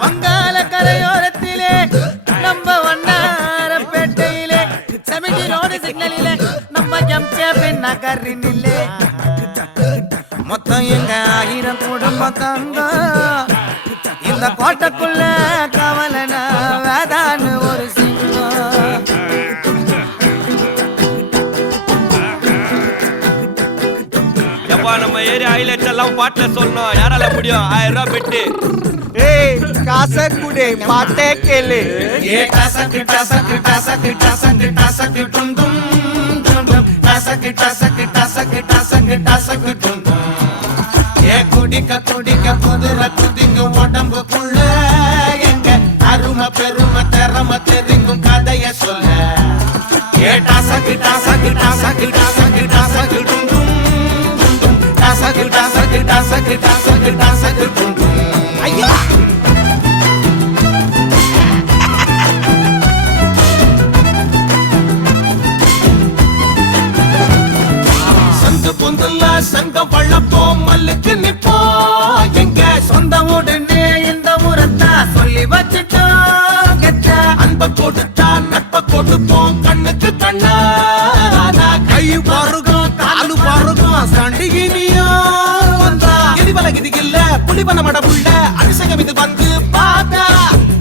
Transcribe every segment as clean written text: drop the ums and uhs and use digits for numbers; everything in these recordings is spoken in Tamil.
வங்காள கரையோரத்திலே நம்ம வண்ணாரப்பேட்டையிலே செமிட்டி ரோடு சிக்னலிலே நம்ம ஜம்கேபின் நகரினிலே மொத்தம் எங்க 1000 குடும்பம் தங்க இந்த கோட்டைக்குள்ள கவலனா வேதான்னு ஒரு சிங்கம். நம்ம ஏரியா ஹைலைட்ஸ் எல்லாம் பாட்டுல சொல்லணும். யாரால முடியும்? 1000 ரூபாய் பெட்டு. ஏய் காசை குடு பாட்டே கேளு. ஏ டசக்கு டசக்கு டசக்கு டசக்கு டசக்கு டும் டும் டும் டும் டசக்கு டசக்கு டசக்கு டசக்கு டசக்கு டும் டும். ஏ குடிக்க குடிக்க குதிரை குதிங்க உடம்புக்குள்ள எங்க அருமை பெருமை திறமை தெரிங்கும் கதைய சொல்ல. ஏ டசக்கு டசக்கு டசக்கு டசக்கு டசக்கு டும் டும் டும் டும் டசக்கு டசக்கு டசக்கு டசக்கு டசக்கு டும் டும். ஐயா பொந்துல சங்கம் வளப்போம் மல்லுக்கு நிப்போம் எங்க சொந்த உடனே இந்த முறத்தா சொல்லி வச்சுட்டோம். அன்ப கொடுத்தா நட்ப கொடுப்போம் கண்ணுக்கு கண்ணா கை பாருகும் காலு பாருகும் சண்டிகினியோ வந்தா எரிவல கிதிகில்ல புலிவன மடபுள்ள அதிசயம் இது வந்து பார்த்தா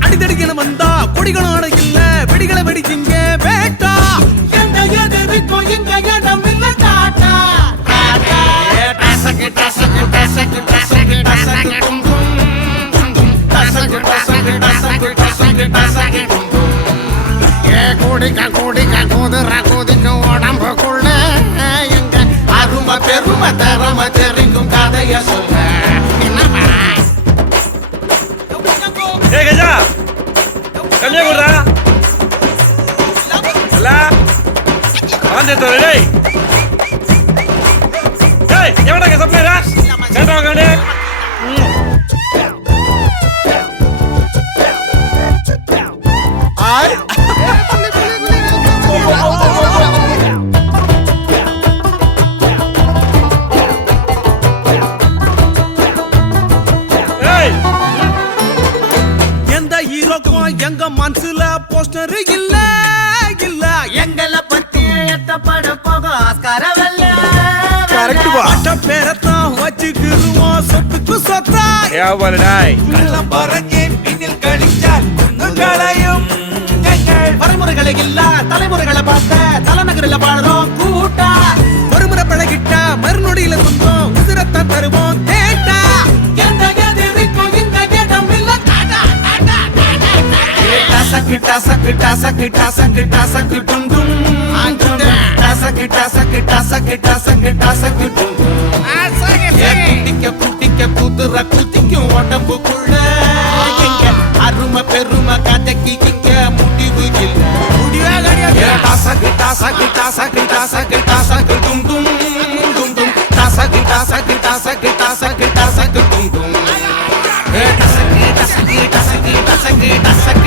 அடிதடிக்கணும் வந்தா கொடிகளோட இல்ல வெடிகளை வெடிச்சிங்க வேட்டா எந்த எதிர்க்கோ எங்க இடம் இல்ல டாட்டா. உடம்புக்குள்ள எங்க அருமை பெருமை தரமை தெரிக்கும் கதைய சொல்ல. கஜா கம்மியா கொடுறா எவனாக்க சப்ளைரா கேட்டா கண்டே எந்த ஹீரோக்கும் எங்க மனசுல போஸ்டர் இல்ல இல்ல எங்களை பத்தி எத்தப்பட போக ஆஸ்காரவல்ல பேரத்தான் வச்சுக்குருவோம் சொத்துக்கு சொத்தா கள்ளம் பறங்கே பின்னில் கழிச்சால் குண்டுகளையும் வரைமுறைகளை இல்ல தலைமுறைகளை பார்த்த தலைநகரில் பாடுறோம் கூட்டா. ஒருமுறை பழகிட்டா மறுநொடியில சொந்தம் உதிரத்தான் தருவோம் கேட்டா. எந்த எதிர்க்கும் இந்த இடம் இல்ல டாடா டாடா டாடா. டசக்கு டசக்கு டசக்கு டசக்கு டசக்கு டும் டும் டசக்கு டசக்கு டசக்கு டசக்கு டசக்கு டும் டும். குட்டிக்க குட்டிக்க குதிரை குதிக்கும் உடம்புக்குள்ள எங்க அருமை பெருமை கதைக்கு இங்க முடிவு இல்ல. டசக்கு டசக்கு டசக்கு டசக்கு டசக்கு டும் டும் டும் டும் டசக்கு டசக்கு டசக்கு டசக்கு டசக்கு டும் டும். டசக்கு டசக்கு டசக்கு டசக்கு டசக்கு